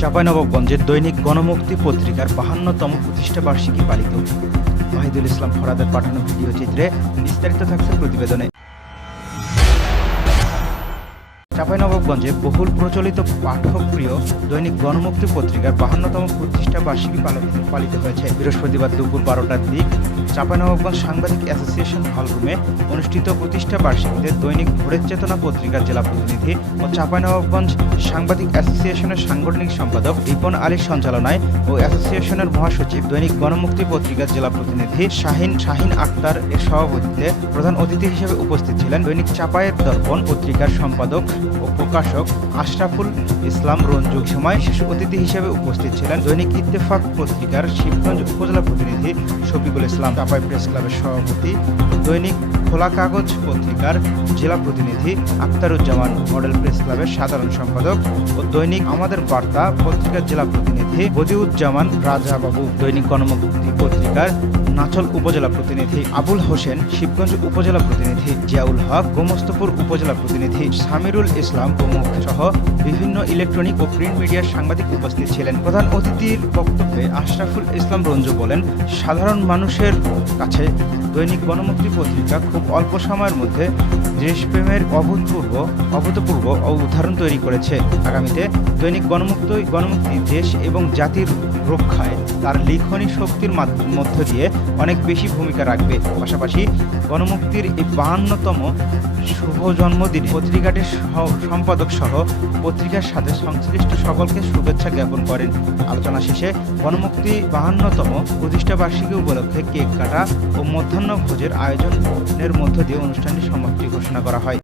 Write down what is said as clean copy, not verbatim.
চাঁপাইনবাবগঞ্জের দৈনিক গণমুক্তি পত্রিকার ৫২তম প্রতিষ্ঠা বার্ষিকী পালিত। ওয়াহিদুল ইসলাম ফরাদের পাঠানো ভিডিও চিত্রে বিস্তারিত থাকছে প্রতিবেদনে। চাঁপাইনবাবগঞ্জে বহুল প্রচলিত পাঠকপ্রিয় দৈনিক গণমুক্তি পত্রিকার ৫২তম প্রতিষ্ঠা বার্ষিকী পালিত হয়েছে। বৃহস্পতিবার দুপুর ১২টার দিক চাঁপাইনবাবগঞ্জ সাংবাদিক অ্যাসোসিয়েশন হলরুমে অনুষ্ঠিত প্রতিষ্ঠা বার্ষিকীতে দৈনিক ভোরের চেতনা পত্রিকার জেলা প্রতিনিধি ও চাঁপাইনবাবগঞ্জ সাংবাদিক অ্যাসোসিয়েশনের সাংগঠনিক সম্পাদক রিপন আলীর সঞ্চালনায় ও অ্যাসোসিয়েশনের মহাসচিব দৈনিক গণমুক্তি পত্রিকার জেলা প্রতিনিধি শাহিন আক্তার এর সভাপতিত্বে প্রধান অতিথি হিসেবে উপস্থিত ছিলেন দৈনিক চাঁপাইয়ের দর্পণ পত্রিকার সম্পাদক ও প্রকাশক আশরাফুল ইসলাম রঞ্জু। সময় বিশেষ অতিথি হিসেবে উপস্থিত ছিলেন দৈনিক ইত্তেফাক পত্রিকার শিবগঞ্জ উপজেলা প্রতিনিধি শফিকুল ইসলাম, চাঁপাই প্রেস ক্লাবের সভাপতি, দৈনিক খোলা কাগজ পত্রিকার জেলা প্রতিনিধি আখতারুজ্জামান, মডেল প্রেস ক্লাবের সাধারণ সম্পাদক ও দৈনিক আমাদের বার্তা পত্রিকার জেলা প্রতিনিধি বদিউজ্জামান রাজাবাবু, দৈনিক গণমুক্তি পত্রিকার নাচল উপজেলা প্রতিনিধি আবুল হোসেন, শিবগঞ্জ উপজেলা প্রতিনিধি জিয়াউল হক, গোমস্তপুর উপজেলা প্রতিনিধি সামিরুল ইসলাম প্রমুখ সহ বিভিন্ন ইলেকট্রনিক ও প্রিন্ট মিডিয়ার সাংবাদিক উপস্থিত ছিলেন। প্রধান অতিথির বক্তব্যে আশরাফুল ইসলাম রঞ্জু বলেন, সাধারণ মানুষের কাছে দৈনিক গণমুক্তি পত্রিকা খুব অল্প সময়ের মধ্যে দেশপ্রেমের অভূতপূর্ব উদাহরণ তৈরি করেছে। আগামীতে দৈনিক গণমুক্তি দেশ এবং জাতির রক্ষায় তার লিখনী শক্তির মধ্য দিয়ে অনেক বেশি ভূমিকা রাখবে। পাশাপাশি গণমুক্তির এই ৫২তম শুভ জন্মদিনে পত্রিকাটির সম্পাদক সহ পত্রিকার সাথে সংশ্লিষ্ট সকলকে শুভেচ্ছা জ্ঞাপন করেন। আলোচনা শেষে গণমুক্তি ৫২তম প্রতিষ্ঠা বার্ষিকী উপলক্ষে কেক কাটা ও মধ্যাহ্ন ভোজের আয়োজনের মধ্য দিয়ে অনুষ্ঠানটি সমাপ্তি ঘোষণা করা হয়।